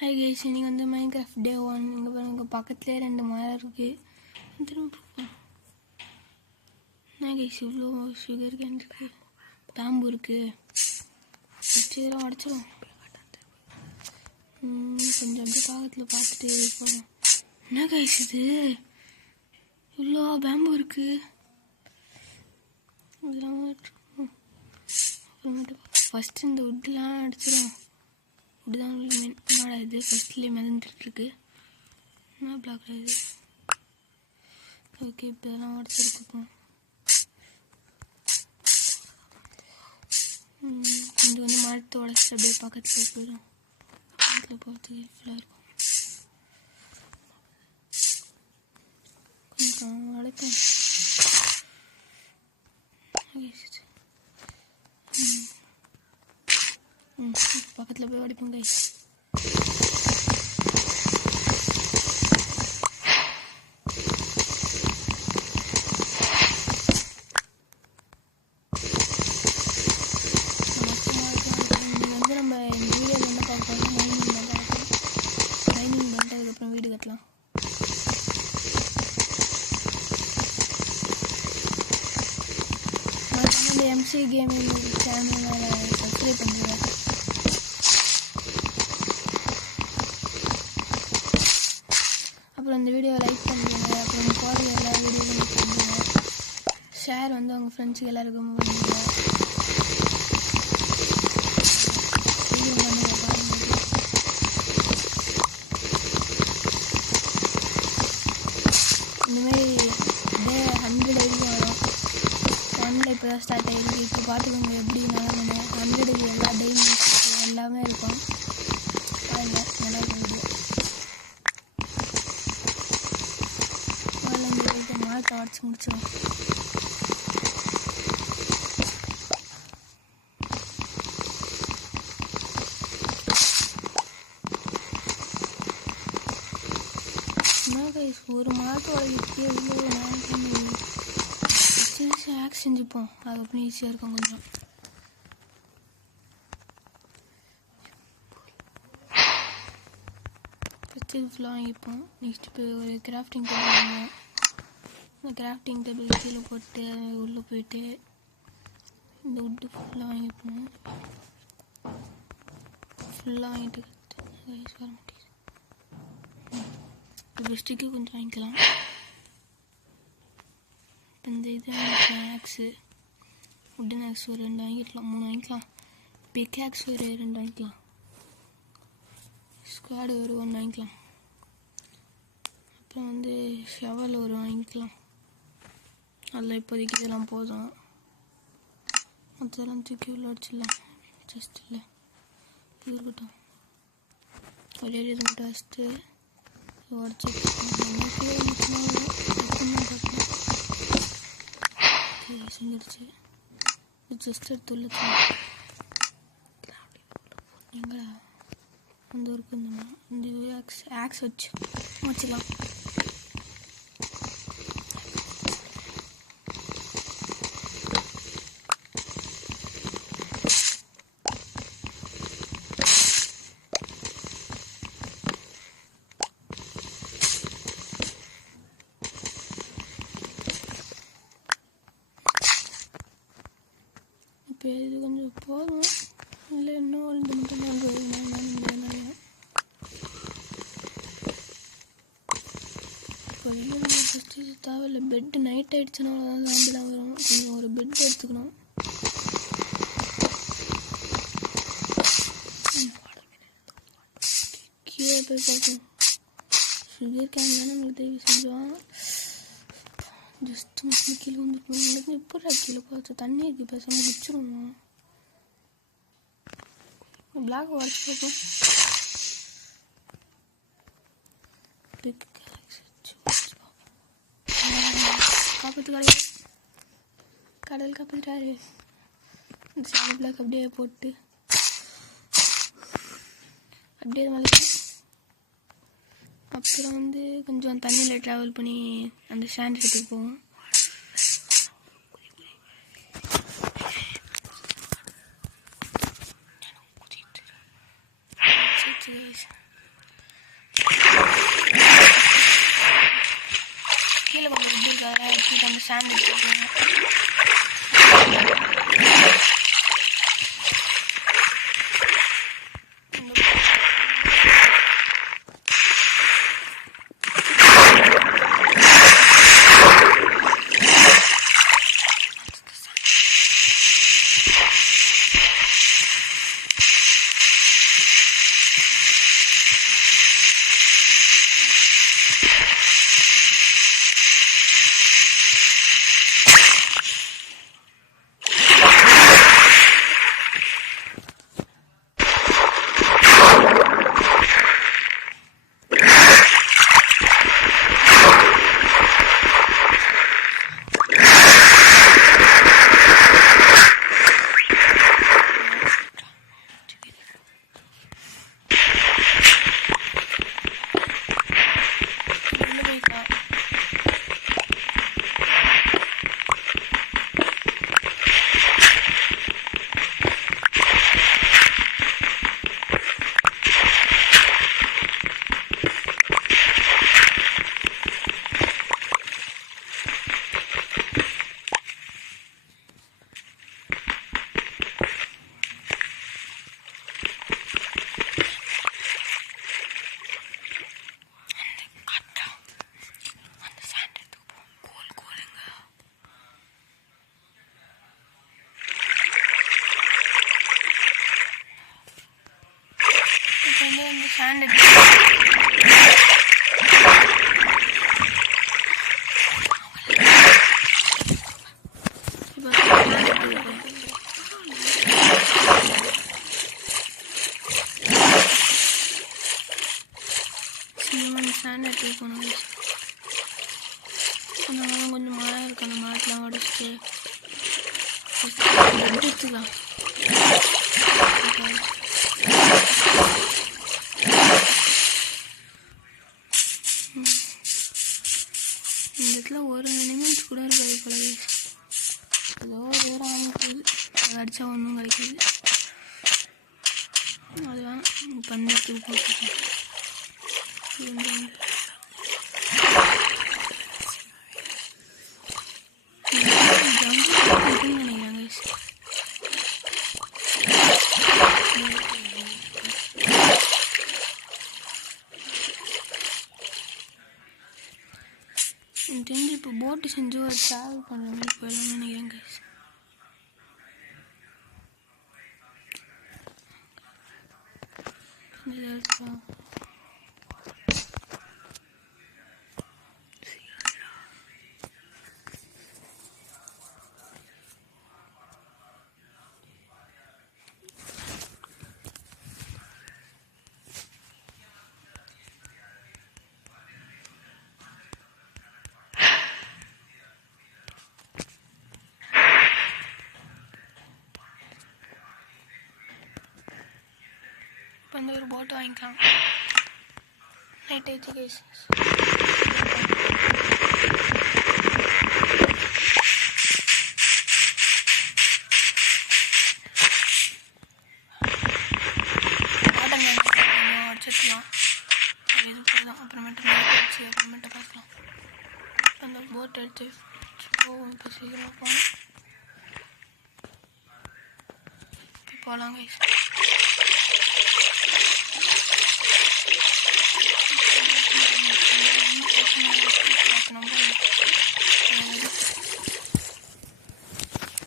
Hi guys, இன்னைக்கு வந்து Minecraft டே 1. இங்கே பாருங்க, பக்கத்துலேயே 2 மரம் இருக்குது. திரும்ப என்ன கைஸ் இவ்வளோ சுகர் கேன் இருக்குது, தாம்பு இருக்குது. ஃபஸ்ட்டு இதெல்லாம் உடச்சிடும். கொஞ்சம் அப்படியே பக்கத்தில் பார்த்துட்டு போகலாம். என்ன கைஸ் இது இவ்வளோ பேம்பு இருக்குது. இதெல்லாம் ஃபஸ்ட்டு இந்த உட்லாம் அடிச்சிடும். இப்படிதான் என்னோட இது ஃபஸ்ட்லேயே மிதந்துட்டுருக்கு. என்ன பிளாக் இது? ஓகே, இப்போ இதெல்லாம் உடச்சிருக்கோம். கொஞ்சம் வந்து மரத்தை உடச்சிட்டு அப்படியே பக்கத்தில் போயிடும். பக்கத்தில் போகிறதுக்கு ஹெல்ப்ஃபுல்லாக இருக்கும். கொஞ்சம் உடைப்பேன். பக்கத்தில் போய் உடைப்பேன் கைஸ். வந்து நம்ம இந்த வீடியோவில் என்ன பார்க்க போகிறோம், மைனிங் பண்ணிட்டு அதுக்கப்புறம் வீடு கட்டலாம். இந்த எம்சி கேமிங் சேனலை சப்ஸ்கிரைப் பண்ணுறேன். அப்புறம் இந்த வீடியோவை லைக் பண்ணுங்க. அப்புறம் போகிற எல்லா வீடியோவும் லைக் பண்ணுங்க. ஷேர் வந்து உங்கள் ஃப்ரெண்ட்ஸுக்கு எல்லாருக்கும் பண்ணுங்க. இந்தமாரி டே 100 வரைக்கும் வரும். 1 இப்போ தான் ஸ்டார்ட் ஆகிருக்கு. இப்போ பார்த்துக்கோங்க எப்படி நல்லா 100 எல்லா டேயும் எல்லாமே இருக்கும். பாருங்க நல்லா இருக்குது. மார்க் ஆர்ட்ஸ் முடிச்சிடும். ஒரு மாதத்தோட இதுக்கே எவ்வளோ நேரம் ஆக்ஸ் செஞ்சுப்போம். அதுக்கப்புறம் ஈஸியாக இருக்கும். கொஞ்சம் ஃபஸ்ட்டு ஃபுல்லாக வாங்கிப்போம். நெக்ஸ்ட்டு இப்போ ஒரு கிராஃப்டிங் டேபிள் வாங்குவோம். இந்த கிராஃப்டிங் டேபிள் கீழே போட்டு உள்ளே போயிட்டு இந்த உட்டு ஃபுல்லாக வாங்கிப்போம். ஃபுல்லாக வாங்கிட்டு வர மாட்டேங்குது. இப்போ ஸ்டிக்கு கொஞ்சம் வாங்கிக்கலாம். இந்த இது ஆக்ஸு உட்டன் ஆக்ஸ் ஒரு 2 வாங்கிக்கலாம், 3 வாங்கிக்கலாம். பிக் ஆக்ஸ் ஒரு 2 வாங்கிக்கலாம். ஸ்குவாடு ஒரு 1 வாங்கிக்கலாம். அப்புறம் வந்து ஷவல் ஒரு வாங்கிக்கலாம். அதில் இப்போதைக்கு இதெல்லாம் போதும். அதெல்லாம் தூக்கி உள்ள வச்சிடலாம். ஜஸ்ட் இல்லை இருக்கட்டும். ஒரே இது மட்டும் வச்சுட்டு உடச்சி செஞ்சிருச்சு. ஜஸ்ட் எடுத்து உள்ள எங்கே அந்த ஒர்க்கு இந்த ஆக்ஸ் வச்சு வச்சுக்கலாம். இப்போ இது கொஞ்சம் போதும். இல்லை இன்னும் இது மட்டும் தான் இப்போதைக்கு நம்ம ஃபஸ்ட்டு இது தேவையில்லை. பெட்டு நைட் ஆகிடுச்சுன்னா தான் சாம்பிளாக வரும். கொஞ்சம் ஒரு பெட் எடுத்துக்கணும். கீழே போய் பார்க்கணும். சுகர் கேன் தானே நம்மளுக்கு தேவை செஞ்சோம். ஜஸ்ட்டு மட்டும் கீழே வந்துருக்கணும். எனக்கு எப்படி கீழே பார்த்து தண்ணி இருக்குது, பேசாமல் குடிச்சிடுவோம். பிளாக் உடச்சி பார்ப்போம். காப்பாற்று கடல் காப்பாற்றுறாரு. இந்த சாணி பிளாக் அப்படியே போட்டு அப்படியே மலைக்கு. அப்புறம் வந்து கொஞ்சம் தண்ணியில் ட்ராவல் பண்ணி அந்த ஸ்டாண்ட் எடுத்துட்டு போவோம். கீழே கொஞ்சம் எப்படி இருக்காரு எடுத்துட்டு அந்த சாண்ட் எடுத்துக்கோங்க. சாண்ட் எடுத்து போகணும். கொஞ்சம் மரம் இருக்கு, அந்த மரத்தெலாம் உடச்சிட்டு எடுத்துக்கலாம். இந்த இடத்துல ஒரு எனிமல்ஸ் கூட இருக்காது போல. ஏதோ தூரம் வாங்கி போகுது, அதை அடித்தா ஒன்றும் கிடைக்காது. அது வேணாம், பந்தத்துக்கு போட்டுருக்கேன். தெரிஞ்சு இப்போ போட்டு செஞ்சு ஒரு ட்ராவல் பண்ணுற மாதிரி போயிடலாம்னு நினைக்கிறேன் கைஸ். வந்து ஒரு போட்டு வாங்கிக்கலாம். நைட் ஆயிடுச்சு கைஸ். அடிச்சிடலாம், இது போதும். அப்புறமேட்டு வச்சு அப்புறமேட்டு பார்க்கலாம். அந்த போட் எடுத்து போவோம். இப்போ சீக்கிரம் போகலாம் கைஸ்.